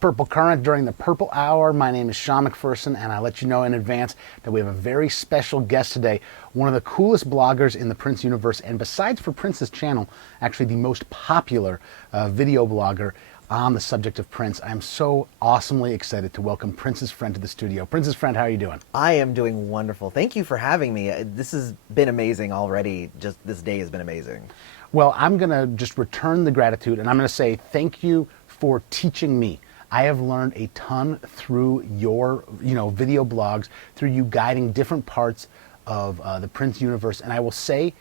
Purple Current during the Purple Hour. My name is Sean McPherson, and I let you know in advance that we have a very special guest today, one of the coolest bloggers in the Prince universe, and besides for Prince's channel, actually the most popular video blogger on the subject of Prince. I'm so awesomely excited to welcome Prince's Friend to the studio. Prince's Friend, how are you doing? I am doing wonderful. Thank you for having me. This has been amazing already. Just this day has been amazing. Well, I'm going to just return the gratitude, and I'm going to say thank you for teaching me. I have learned a ton through your, video blogs, through you guiding different parts of the Prince universe, and I will say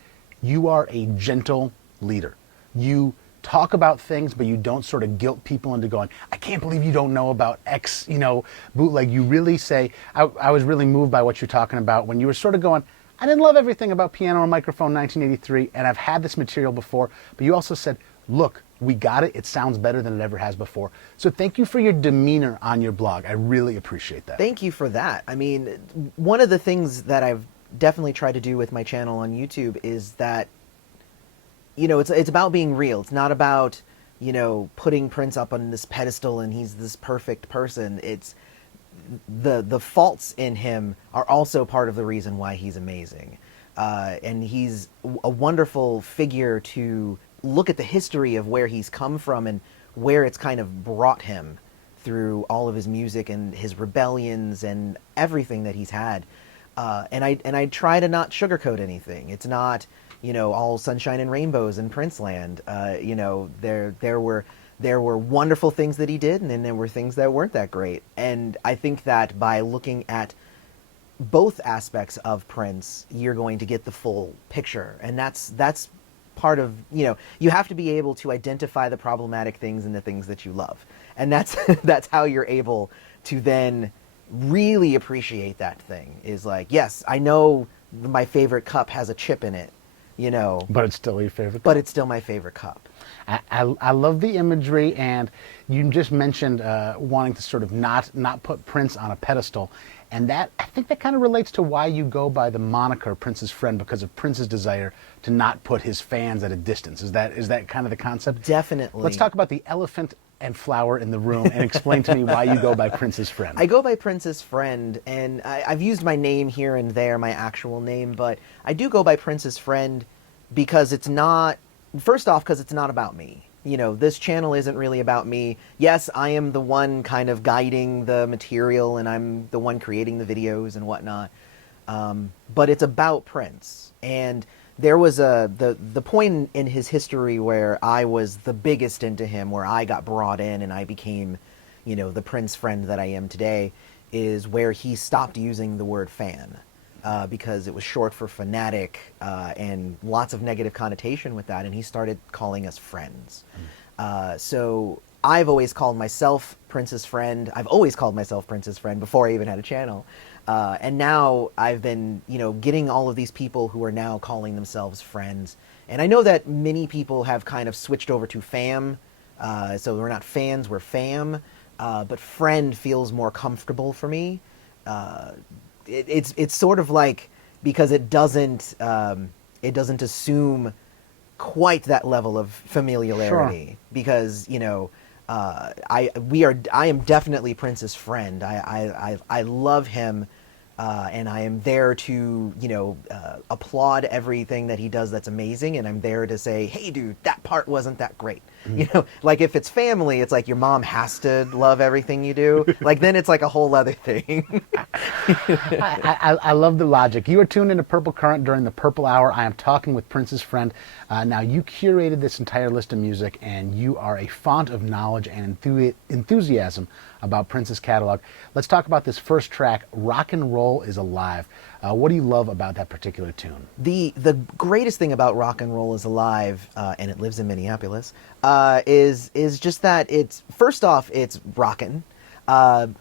you are a gentle leader. You talk about things, but you don't sort of guilt people into going, I can't believe you don't know about X, bootleg. You really say, I was really moved by what you're talking about when you were sort of going, I didn't love everything about Piano and Microphone 1983, and I've had this material before, but you also said, look, we got it. It sounds better than it ever has before. So thank you for your demeanor on your blog. I really appreciate that. Thank you for that. I mean, one of the things that I've definitely tried to do with my channel on YouTube is that, it's about being real. It's not about, putting Prince up on this pedestal and he's this perfect person. It's the faults in him are also part of the reason why he's amazing. And he's a wonderful figure to look at the history of where he's come from and where it's kind of brought him through all of his music and his rebellions and everything that he's had. And I try to not sugarcoat anything. It's not, all sunshine and rainbows in Prince land. There were wonderful things that he did, and then there were things that weren't that great. And I think that by looking at both aspects of Prince, you're going to get the full picture. And that's part of, you have to be able to identify the problematic things and the things that you love. And that's how you're able to then really appreciate that thing, is like, yes, I know my favorite cup has a chip in it, But it's still your favorite cup. But it's still my favorite cup. I love the imagery, and you just mentioned wanting to sort of not put Prince on a pedestal. And I think that kind of relates to why you go by the moniker Prince's Friend, because of Prince's desire to not put his fans at a distance. Is that kind of the concept? Definitely. Let's talk about the elephant and flower in the room and explain to me why you go by Prince's Friend. I go by Prince's Friend, and I've used my name here and there, my actual name, but I do go by Prince's Friend because it's not, first off, because it's not about me. This channel isn't really about me. Yes, I am the one kind of guiding the material, and I'm the one creating the videos and whatnot. But it's about Prince. And there was the point in his history where I was the biggest into him, where I got brought in and I became, the Prince friend that I am today, is where he stopped using the word fan. Because it was short for fanatic, and lots of negative connotation with that, and he started calling us friends. So I've always called myself Prince's Friend. I've always called myself Prince's Friend before I even had a channel. And now I've been, getting all of these people who are now calling themselves friends. And I know that many people have kind of switched over to fam. So we're not fans, we're fam. But friend feels more comfortable for me. It's sort of like, because it doesn't assume quite that level of familiarity. Sure. Because I am definitely Prince's friend. I love him, and I am there to applaud everything that he does that's amazing, and I'm there to say, hey dude, that part wasn't that great. Like if it's family, it's like your mom has to love everything you do. Like then it's like a whole other thing. I love the logic. You are tuned into Purple Current during the Purple Hour. I am talking with Prince's Friend. Now you curated this entire list of music, and you are a font of knowledge and enthusiasm about Prince's catalog. Let's talk about this first track, Rock and Roll is Alive. What do you love about that particular tune? The greatest thing about Rock and Roll is Alive, and it lives in Minneapolis, is just that it's, first off, it's rockin'.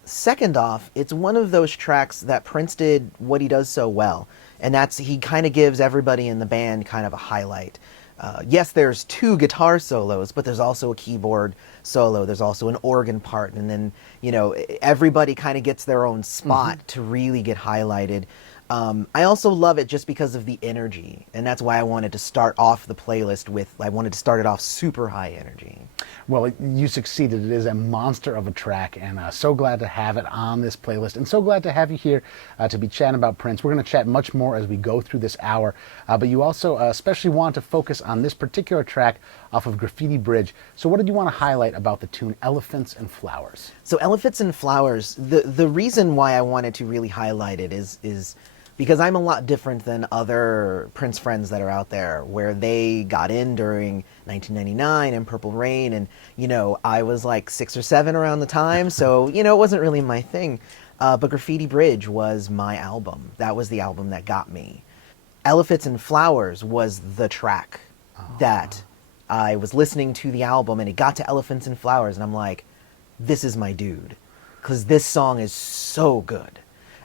Second off, it's one of those tracks that Prince did what he does so well, and that's he kind of gives everybody in the band kind of a highlight. Yes, there's 2 guitar solos, but there's also a keyboard solo. There's also an organ part, and then everybody kind of gets their own spot to really get highlighted. I also love it just because of the energy, and that's why I wanted to start off the playlist with, I wanted to start it off super high energy. Well, you succeeded. It is a monster of a track, and so glad to have it on this playlist, and so glad to have you here to be chatting about Prince. We're going to chat much more as we go through this hour, but you also especially want to focus on this particular track off of Graffiti Bridge. So what did you want to highlight about the tune Elephants and Flowers? So Elephants and Flowers, the reason why I wanted to really highlight it is because I'm a lot different than other Prince friends that are out there, where they got in during 1999 and Purple Rain, and, you know, I was like 6 or 7 around the time, so, you know, it wasn't really my thing. But Graffiti Bridge was my album. That was the album that got me. Elephants and Flowers was the track that I was listening to the album, and it got to Elephants and Flowers, and I'm like, this is my dude, because this song is so good.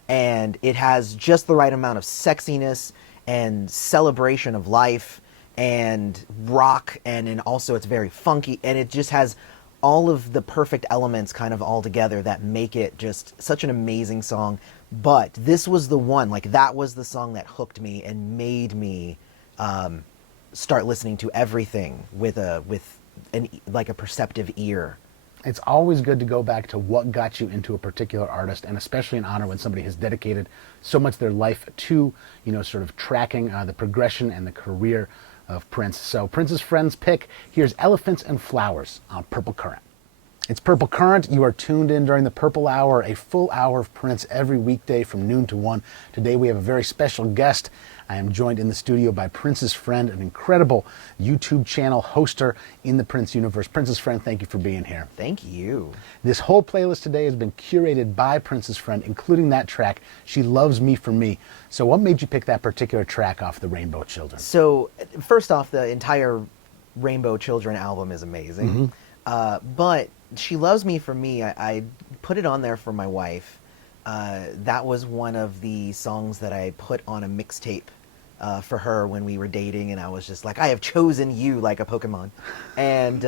And it has just the right amount of sexiness and celebration of life and rock, and also it's very funky, and it just has all of the perfect elements kind of all together that make it just such an amazing song. But this was the one, like, that was the song that hooked me and made me start listening to everything with a perceptive ear. It's always good to go back to what got you into a particular artist, and especially an honor when somebody has dedicated so much of their life to, you know, sort of tracking the progression and the career of Prince. So Prince's Friends pick, here's Elephants and Flowers on Purple Current. It's Purple Current. You are tuned in during the Purple Hour, a full hour of Prince every weekday from noon to 1. Today we have a very special guest. I am joined in the studio by Prince's Friend, an incredible YouTube channel hoster in the Prince universe. Prince's Friend, thank you for being here. Thank you. This whole playlist today has been curated by Prince's Friend, including that track, She Loves Me for Me. So what made you pick that particular track off the Rainbow Children? So, first off, the entire Rainbow Children album is amazing. But She Loves Me for Me, I put it on there for my wife. That was one of the songs that I put on a mixtape for her when we were dating, and I was just like, I have chosen you like a Pokemon. And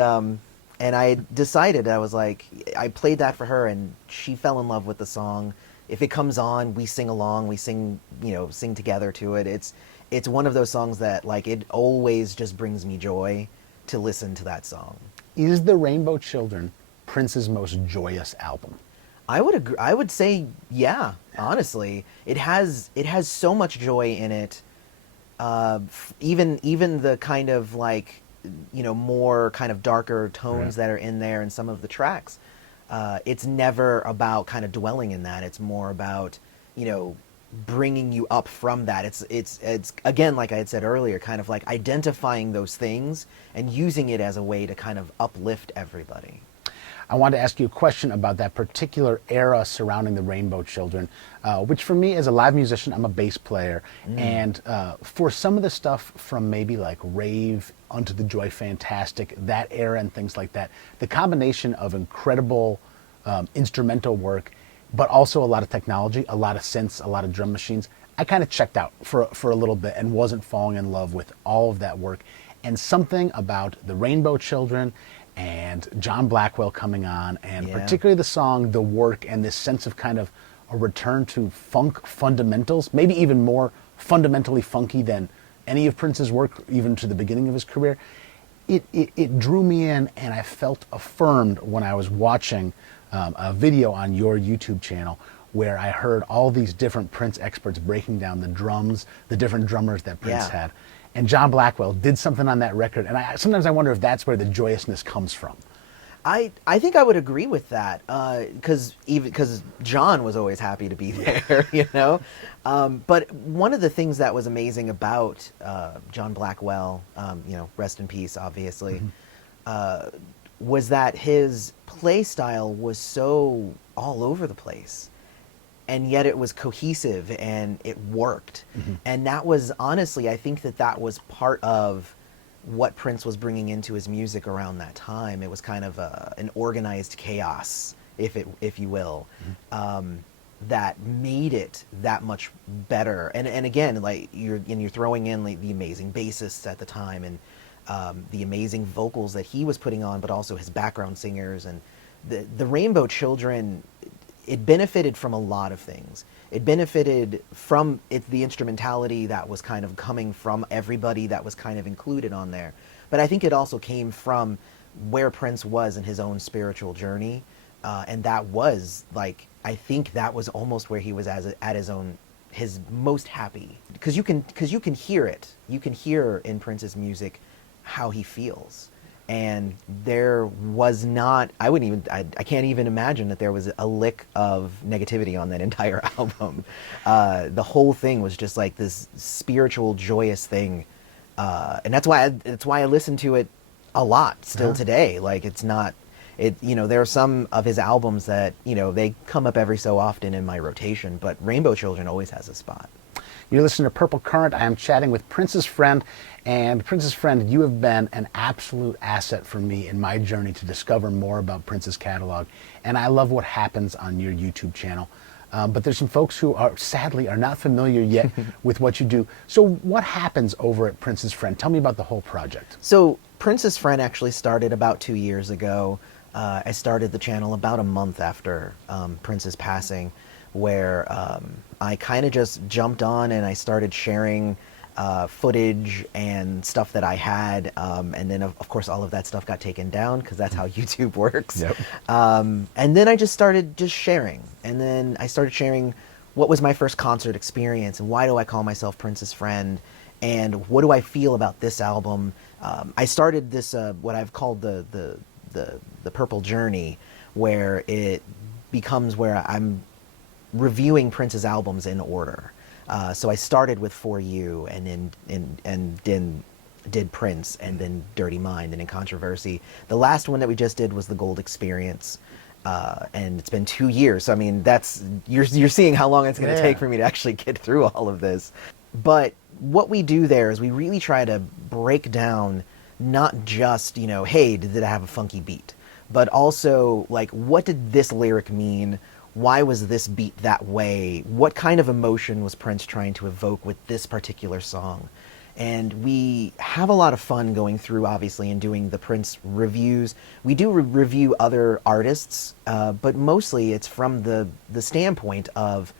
I decided, I was like, I played that for her, and she fell in love with the song. If it comes on, we sing along, we sing, you know, sing together to it. It's one of those songs that, like, it always just brings me joy to listen to that song. Is the Rainbow Children Prince's most joyous album? I would agree. I would say, yeah. Honestly, it has so much joy in it. Even the kind of, like, you know, more kind of darker tones that are in there in some of the tracks. It's never about kind of dwelling in that. It's more about, you know, bringing you up from that. It's again, like I had said earlier, kind of like identifying those things and using it as a way to kind of uplift everybody. I wanted to ask you a question about that particular era surrounding the Rainbow Children, which for me as a live musician, I'm a bass player. And for some of the stuff from maybe like Rave, Unto the Joy Fantastic, that era and things like that, the combination of incredible instrumental work, but also a lot of technology, a lot of synths, a lot of drum machines, I kind of checked out for a little bit and wasn't falling in love with all of that work. And something about the Rainbow Children and John Blackwell coming on, and particularly the song The Work, and this sense of kind of a return to funk fundamentals, maybe even more fundamentally funky than any of Prince's work, even to the beginning of his career. It drew me in, and I felt affirmed when I was watching a video on your YouTube channel where I heard all these different Prince experts breaking down the drums, the different drummers that Prince had. And John Blackwell did something on that record, and sometimes I wonder if that's where the joyousness comes from. I think I would agree with that, because John was always happy to be there, you know. But one of the things that was amazing about John Blackwell, you know, rest in peace, obviously, was that his play style was so all over the place. And yet it was cohesive and it worked. And that was, honestly, I think that was part of what Prince was bringing into his music around that time. It was kind of an organized chaos, if you will, that made it that much better. And again, like you're throwing in like the amazing bassists at the time, and the amazing vocals that he was putting on, but also his background singers, and the Rainbow Children. it benefited from a lot of things. It benefited from the instrumentality that was kind of coming from everybody that was kind of included on there. But I think it also came from where Prince was in his own spiritual journey. And that was like, I think that was almost where he was at his most happy. Because you can hear it. You can hear in Prince's music how he feels. And there was not, I can't even imagine that there was a lick of negativity on that entire album. The whole thing was just like this spiritual, joyous thing. And that's why I listen to it a lot still today. Like there are some of his albums that, they come up every so often in my rotation, but Rainbow Children always has a spot. You're listening to Purple Current. I am chatting with Prince's Friend. And Prince's Friend, you have been an absolute asset for me in my journey to discover more about Prince's catalog. And I love what happens on your YouTube channel. But there's some folks who sadly are not familiar yet with what you do. So what happens over at Prince's Friend? Tell me about the whole project. So Prince's Friend actually started about 2 years ago. I started the channel about a month after Prince's passing, where I kind of just jumped on and I started sharing footage and stuff that I had, and then of course all of that stuff got taken down because that's how YouTube works. Yep. And then I just started sharing, and then I started sharing what was my first concert experience and why do I call myself Prince's Friend and what do I feel about this album. I started this what I've called the Purple Journey, where it becomes where I'm reviewing Prince's albums in order. So I started with For You, and then did Prince, and then Dirty Mind, and then Controversy. The last one that we just did was The Gold Experience, and it's been 2 years. So I mean, you're seeing how long it's going to take for me to actually get through all of this. But what we do there is we really try to break down not just, hey, did it have a funky beat, but also like, what did this lyric mean? Why was this beat that way? What kind of emotion was Prince trying to evoke with this particular song? And we have a lot of fun going through, obviously, and doing the Prince reviews. We do review other artists, but mostly it's from the standpoint of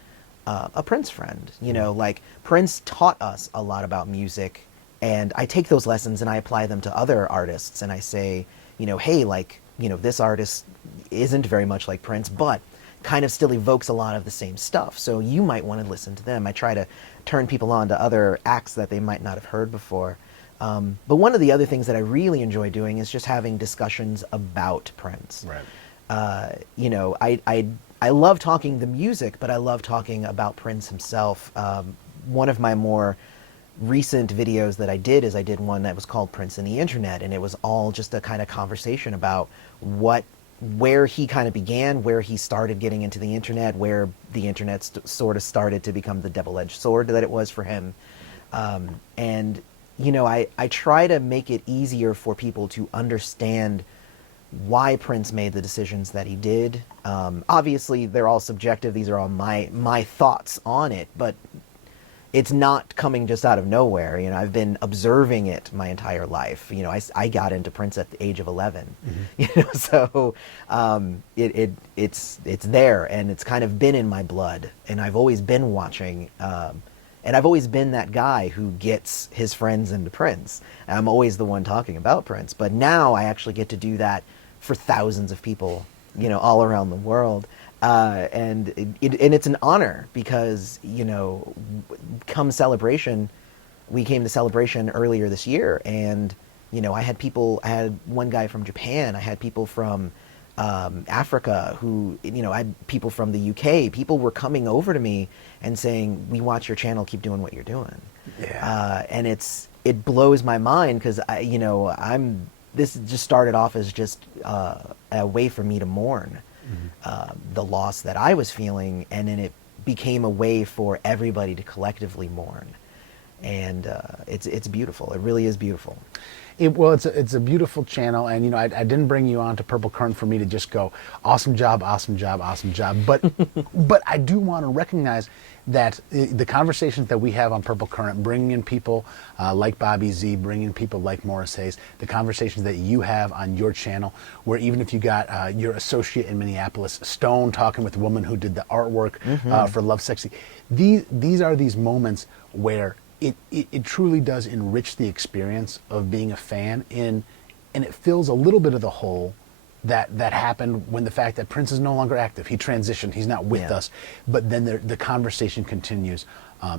a Prince friend. Like Prince taught us a lot about music, and I take those lessons and I apply them to other artists, and I say, hey, like, this artist isn't very much like Prince, but kind of still evokes a lot of the same stuff. So you might want to listen to them. I try to turn people on to other acts that they might not have heard before. But one of the other things that I really enjoy doing is just having discussions about Prince. Right. I love talking the music, but I love talking about Prince himself. One of my more recent videos that I did one that was called Prince and the Internet, and it was all just a kind of conversation about where he kind of began, where he started getting into the internet, where the internet sort of started to become the double-edged sword that it was for him. And I try to make it easier for people to understand why Prince made the decisions that he did. Obviously, they're all subjective. These are all my thoughts on it, but it's not coming just out of nowhere. I've been observing it my entire life. I got into Prince at the age of 11. Mm-hmm. So it's there, and it's kind of been in my blood, and I've always been watching, and I've always been that guy who gets his friends into Prince. I'm always the one talking about Prince, but now I actually get to do that for thousands of people, all around the world. And it's an honor because, come Celebration, we came to Celebration earlier this year, and, I had one guy from Japan, I had people from Africa who, I had people from the UK. People were coming over to me and saying, we watch your channel, keep doing what you're doing. Yeah. And it blows my mind because, this just started off as just a way for me to mourn. Mm-hmm. The loss that I was feeling, and then it became a way for everybody to collectively mourn. and it's beautiful. It really is beautiful. Well, it's a beautiful channel, and you know I didn't bring you on to Purple Current for me to just go awesome job, awesome job, awesome job, but but I do want to recognize that the conversations that we have on Purple Current, bringing in people like Bobby Z, bringing in people like Morris Hayes, the conversations that you have on your channel, where even if you got your associate in Minneapolis, Stone, talking with the woman who did the artwork for Love Sexy, these are these moments where it truly does enrich the experience of being a fan, and it fills a little bit of the hole that happened when the fact that Prince is no longer active. He transitioned. He's not with us. But then the conversation continues.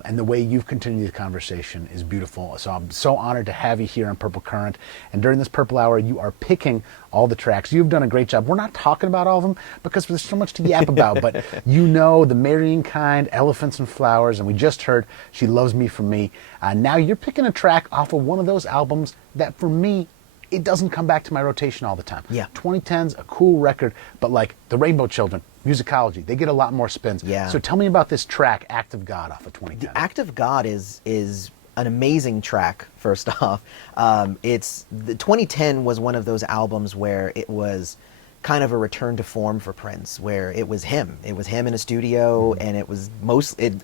And the way you've continued the conversation is beautiful. So I'm so honored to have you here on Purple Current. And during this Purple Hour, you are picking all the tracks. You've done a great job. We're not talking about all of them because there's so much to yap about. But you know, The Marrying Kind, Elephants and Flowers, and we just heard She Loves Me for Me. Now you're picking a track off of one of those albums that, for me, it doesn't come back to my rotation all the time. Yeah. 2010's a cool record, but like the Rainbow Children, Musicology, they get a lot more spins. Yeah. So tell me about this track, Act of God, off of 2010. The Act of God is an amazing track. First off, the 2010 was one of those albums where it was kind of a return to form for Prince, where it was him. It was him in a studio, and it was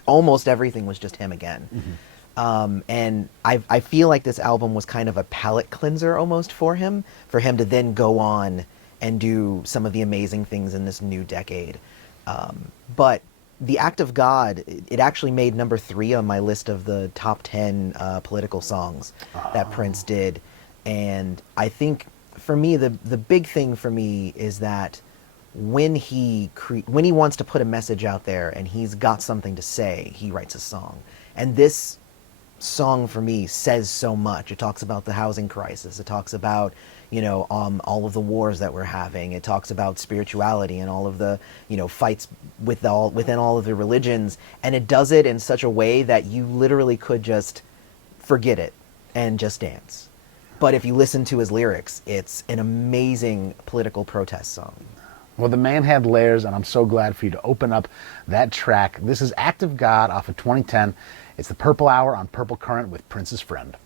almost everything was just him again. And I feel like this album was kind of a palate cleanser almost for him to then go on and do some of the amazing things in this new decade. But The Act of God, it actually made number 3 on my list of the top 10 political songs that Prince did. And I think for me, the big thing for me is that when he wants to put a message out there and he's got something to say, he writes a song. And this song for me says so much. It talks about the housing crisis. It talks about, all of the wars that we're having. It talks about spirituality and all of the, fights within all of the religions. And it does it in such a way that you literally could just forget it and just dance. But if you listen to his lyrics, it's an amazing political protest song. Well, the man had layers, and I'm so glad for you to open up that track. This is Act of God off of 2010. It's the Purple Hour on Purple Current with Prince's friend.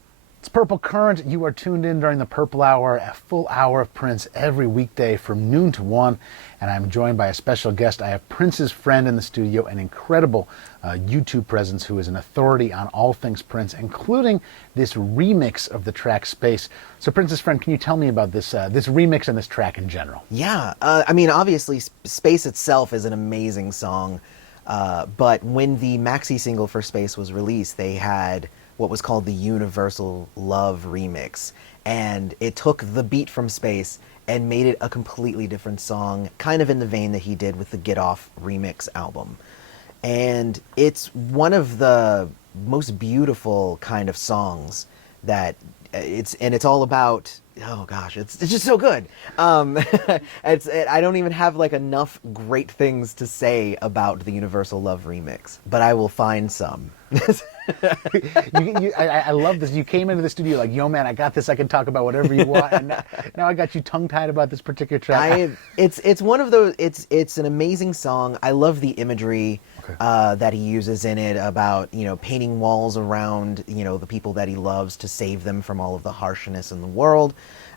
It's Purple Current. You are tuned in during the Purple Hour, a full hour of Prince every weekday from noon to 1. And I'm joined by a special guest. I have Prince's friend in the studio, an incredible YouTube presence who is an authority on all things Prince, including this remix of the track Space. So Prince's friend, can you tell me about this remix and this track in general? Yeah. Obviously, Space itself is an amazing song. But when the maxi single for Space was released, they had what was called the Universal Love remix. And it took the beat from Space and made it a completely different song, kind of in the vein that he did with the Get Off remix album. And it's one of the most beautiful kind of songs that it's all about. Oh gosh, it's just so good. I don't even have like enough great things to say about the Universal Love remix, but I will find some. I love this. You came into the studio like, yo man, I got this. I can talk about whatever you want. And now I got you tongue tied about this particular track. It's one of those. It's an amazing song. I love the imagery that he uses in it about painting walls around the people that he loves to save them from all of the harshness in the world.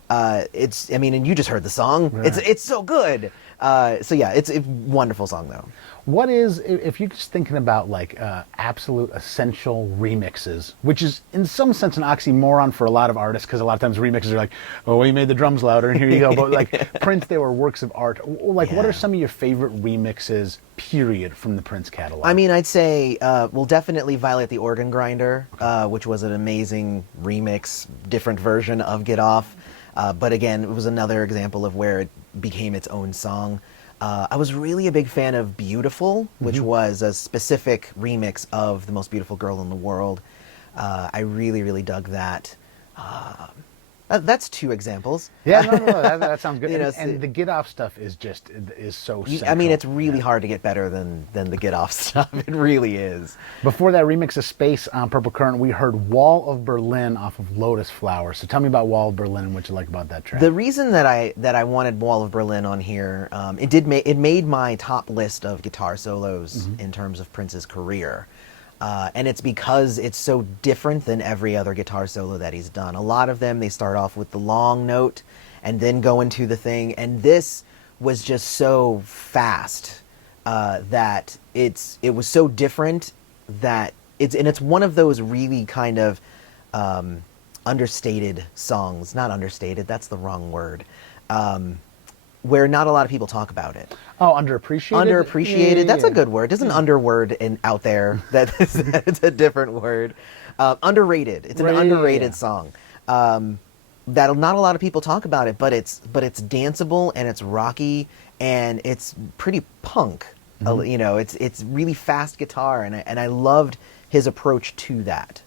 And you just heard the song. Right. It's so good. It's a wonderful song though. What is, if you're just thinking about like absolute essential remixes, which is in some sense an oxymoron for a lot of artists, because a lot of times remixes are like, oh, well, you made the drums louder and here you go. But like Prince, they were works of art. Like, what are some of your favorite remixes, period, from the Prince catalog? I'd say, definitely Violate the Organ Grinder, which was an amazing remix, different version of Get Off. But again, it was another example of where it became its own song. I was really a big fan of Beautiful, which was a specific remix of The Most Beautiful Girl in the World. I really, really dug that. That's 2 examples. Yeah, no, that sounds good. And the Get Off stuff is so central. It's really hard to get better than the Get Off stuff. It really is. Before that remix of Space on Purple Current, we heard Wall of Berlin off of Lotus Flower. So tell me about Wall of Berlin and what you like about that track. The reason that I wanted Wall of Berlin on here, it made my top list of guitar solos in terms of Prince's career. And it's because it's so different than every other guitar solo that he's done. A lot of them, they start off with the long note and then go into the thing. And this was just so fast that it was so different that it's one of those really kind of understated songs. Not understated, that's the wrong word. Where not a lot of people talk about it. Oh, underappreciated? Underappreciated. Yeah. That's a good word. There's an underword out there. It's a different word. Underrated. It's an underrated song. That not a lot of people talk about it, but it's danceable and it's rocky and it's pretty punk. You know, it's really fast guitar and I loved his approach to that.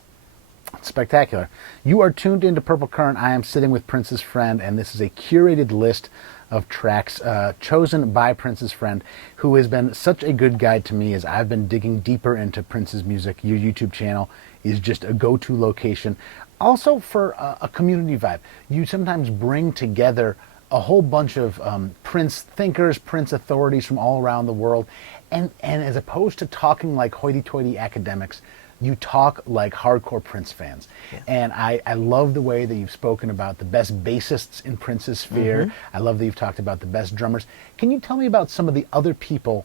Spectacular. You are tuned into Purple Current. I am sitting with Prince's Friend, and this is a curated list of tracks chosen by Prince's Friend, who has been such a good guide to me as I've been digging deeper into Prince's music. Your YouTube channel is just a go-to location. Also for a community vibe. You sometimes bring together a whole bunch of Prince thinkers, Prince authorities from all around the world, and as opposed to talking like hoity-toity academics, you talk like hardcore Prince fans. Yeah. And I love the way that you've spoken about the best bassists in Prince's sphere. I love that you've talked about the best drummers. Can you tell me about some of the other people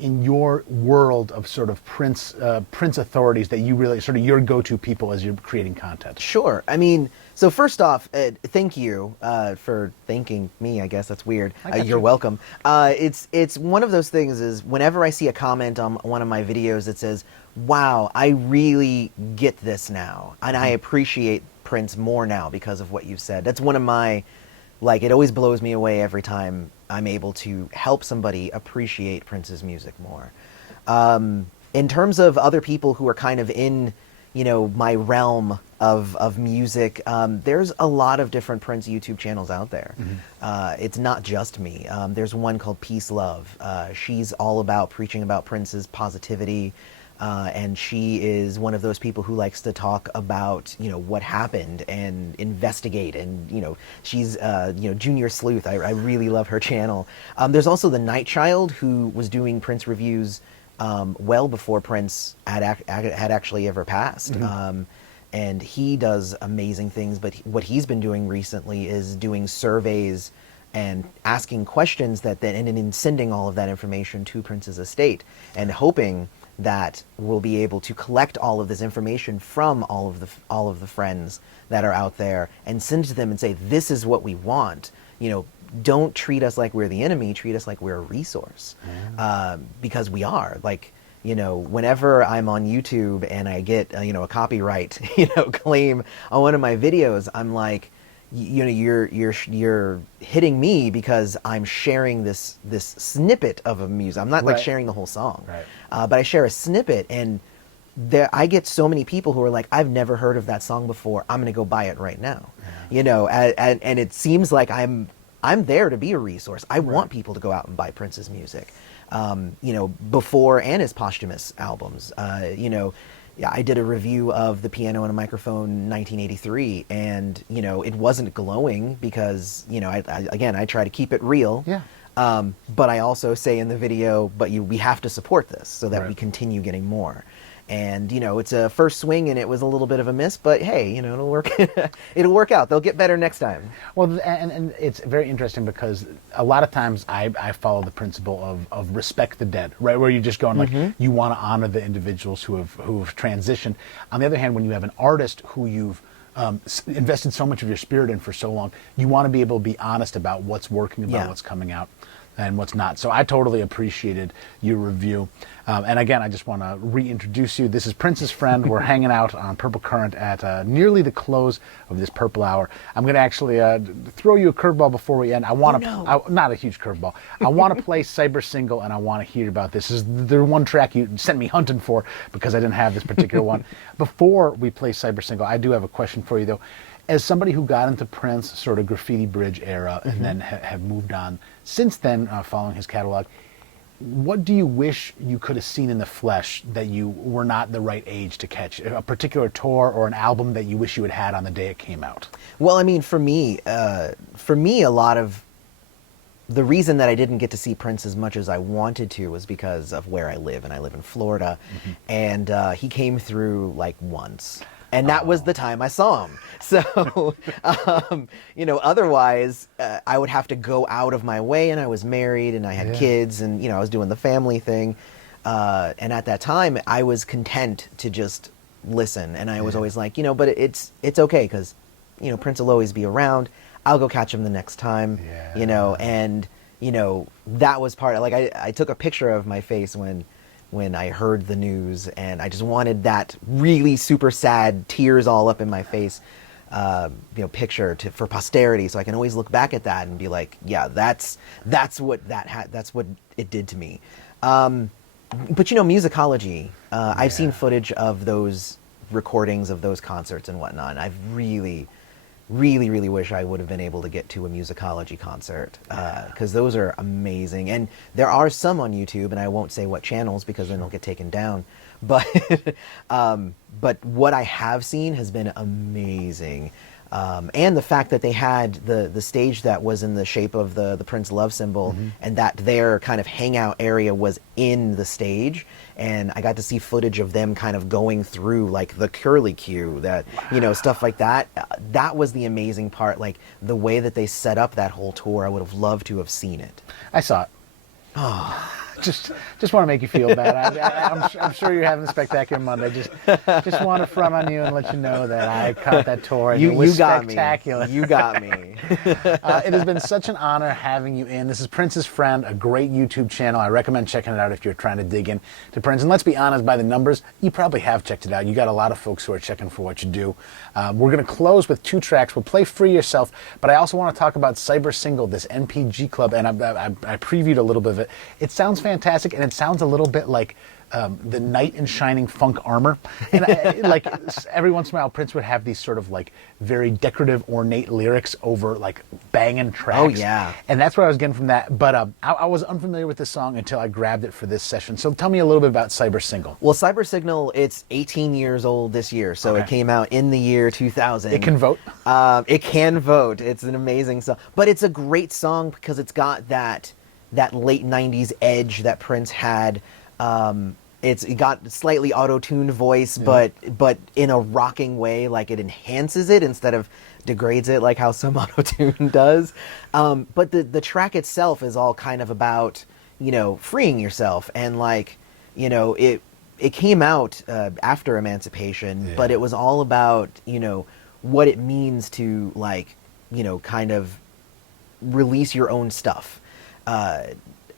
in your world of sort of Prince authorities that you really, sort of your go-to people as you're creating content? Sure. I mean, so first off, thank you for thanking me. I guess that's weird. You're welcome. It's one of those things is whenever I see a comment on one of my videos that says, wow, I really get this now. And I appreciate Prince more now because of what you've said. That's one of my, like, it always blows me away every time I'm able to help somebody appreciate Prince's music more. In terms of other people who are kind of in, you know, my realm of music, there's a lot of different Prince YouTube channels out there. It's not just me. There's one called Peace Love. She's all about preaching about Prince's positivity. And she is one of those people who likes to talk about, you know, what happened and investigate. And, you know, she's, you know, Junior Sleuth. I really love her channel. There's also the Night Child, who was doing Prince reviews well before Prince had actually ever passed. And he does amazing things. But what he's been doing recently is doing surveys and asking questions and then sending all of that information to Prince's estate and hoping that we'll be able to collect all of this information from all of the friends that are out there and send to them and say, this is what we want. You know, don't treat us like we're the enemy, treat us like we're a resource. Because we are. Like, you know, whenever I'm on YouTube and I get, you know, a copyright, you know, claim on one of my videos, I'm like, you know, you're hitting me because I'm sharing this snippet of a music. I'm not like sharing the whole song, but I share a snippet, and I get so many people who are like, I've never heard of that song before. I'm going to go buy it right now, you know. And it seems like I'm there to be a resource. I want people to go out and buy Prince's music, you know, before and his posthumous albums, you know. Yeah, I did a review of The Piano and a Microphone 1983, and, you know, it wasn't glowing because, you know, I try to keep it real. Yeah. But I also say in the video, we have to support this so that we continue getting more. And, you know, it's a first swing and it was a little bit of a miss, but hey, you know, it'll work. It'll work out. They'll get better next time. Well, and it's very interesting because a lot of times I follow the principle of respect the dead, right? Where you're just going like, you want to honor the individuals who've transitioned. On the other hand, when you have an artist who you've invested so much of your spirit in for so long, you want to be able to be honest about what's working, about what's coming out and what's not. So I totally appreciated your review. And again, I just want to reintroduce you. This is Prince's Friend. We're hanging out on Purple Current at nearly the close of this Purple Hour. I'm going to actually throw you a curveball before we end. I want to, not a huge curveball. I want to play Cyber Single, and I want to hear about this. This is the one track you sent me hunting for because I didn't have this particular one. Before we play Cyber Single, I do have a question for you, though. As somebody who got into Prince sort of Graffiti Bridge era and then have moved on since then, following his catalog, what do you wish you could have seen in the flesh that you were not the right age to catch? A particular tour or an album that you wish you had had on the day it came out? Well, I mean, for me, a lot of the reason that I didn't get to see Prince as much as I wanted to was because of where I live, and I live in Florida, and he came through like once. And that was the time I saw him. So, otherwise, I would have to go out of my way, and I was married, and I had kids, and, I was doing the family thing. And at that time, I was content to just listen. And I was always like, but it's okay, because, Prince will always be around. I'll go catch him the next time, and, that was part of, like, I took a picture of my face when I heard the news, and I just wanted that really super sad, tears all up in my face, picture for posterity, so I can always look back at that and be like, yeah, that's what that's what it did to me. But musicology, I've seen footage of those recordings of those concerts and whatnot, and I've really wish I would have been able to get to a musicology concert, because those are amazing. And there are some on YouTube, and I won't say what channels because then they'll get taken down. But but what I have seen has been amazing. And the fact that they had the stage that was in the shape of the Prince love symbol, and that their kind of hangout area was in the stage, and I got to see footage of them kind of going through like the curly cue, that stuff like that. That was the amazing part, like the way that they set up that whole tour. I would have loved to have seen it. I saw it. Oh. Just want to make you feel bad. I'm sure you're having a spectacular Monday. Just want to front on you and let you know that I caught that tour. And it was spectacular. You got me. It has been such an honor having you in. This is Prince's Friend, a great YouTube channel. I recommend checking it out if you're trying to dig in to Prince. And let's be honest, by the numbers, you probably have checked it out. You got a lot of folks who are checking for what you do. We're going to close with 2 tracks. We'll play Free Yourself, but I also want to talk about Cyber Single, this NPG club, and I previewed a little bit of it. It sounds fantastic, and it sounds a little bit like the knight in shining funk armor. And like every once in a while, Prince would have these sort of like very decorative, ornate lyrics over like banging tracks. Oh yeah. And that's what I was getting from that. But I was unfamiliar with this song until I grabbed it for this session. So tell me a little bit about Cyber Single. Well, Cyber Signal, it's 18 years old this year, so It came out in the year 2000. It can vote. It can vote. It's an amazing song, but it's a great song because it's got that late 90s edge that Prince had. It got slightly auto-tuned voice, but in a rocking way, like it enhances it instead of degrades it like how some auto-tune does. But the track itself is all kind of about, freeing yourself, and like, it came out after emancipation, but it was all about, what it means to like, kind of release your own stuff.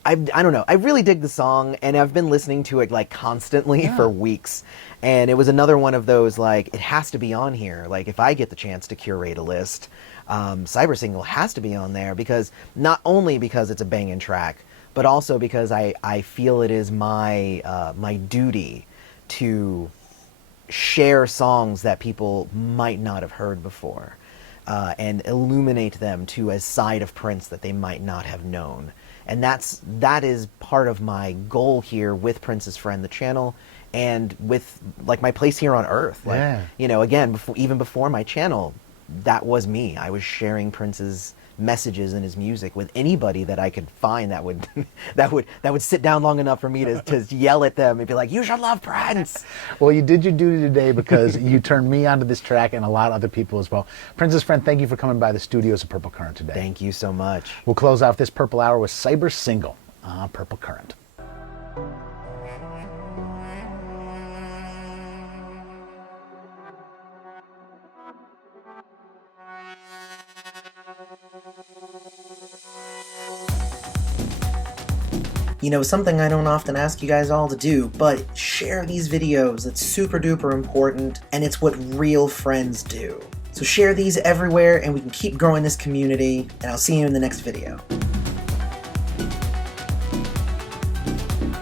I don't know. I really dig the song, and I've been listening to it like constantly for weeks. And it was another one of those, like, it has to be on here. Like, if I get the chance to curate a list, Cyber Single has to be on there, because not only because it's a banging track, but also because I feel it is my my duty to share songs that people might not have heard before, and illuminate them to a side of Prince that they might not have known. And that is part of my goal here with Prince's Friend, the channel, and with like my place here on Earth. Like, again, even before my channel, that was me. I was sharing Prince's messages and his music with anybody that I could find that would that would sit down long enough for me to yell at them and be like, "You should love Prince." Well, you did your duty today, because you turned me onto this track and a lot of other people as well. Prince's Friend, thank you for coming by the studios of Purple Current today. Thank you so much. We'll close off this Purple Hour with Cyber Single on Purple Current. Something I don't often ask you guys all to do, but share these videos. It's super duper important, and it's what real friends do. So share these everywhere, and we can keep growing this community, and I'll see you in the next video.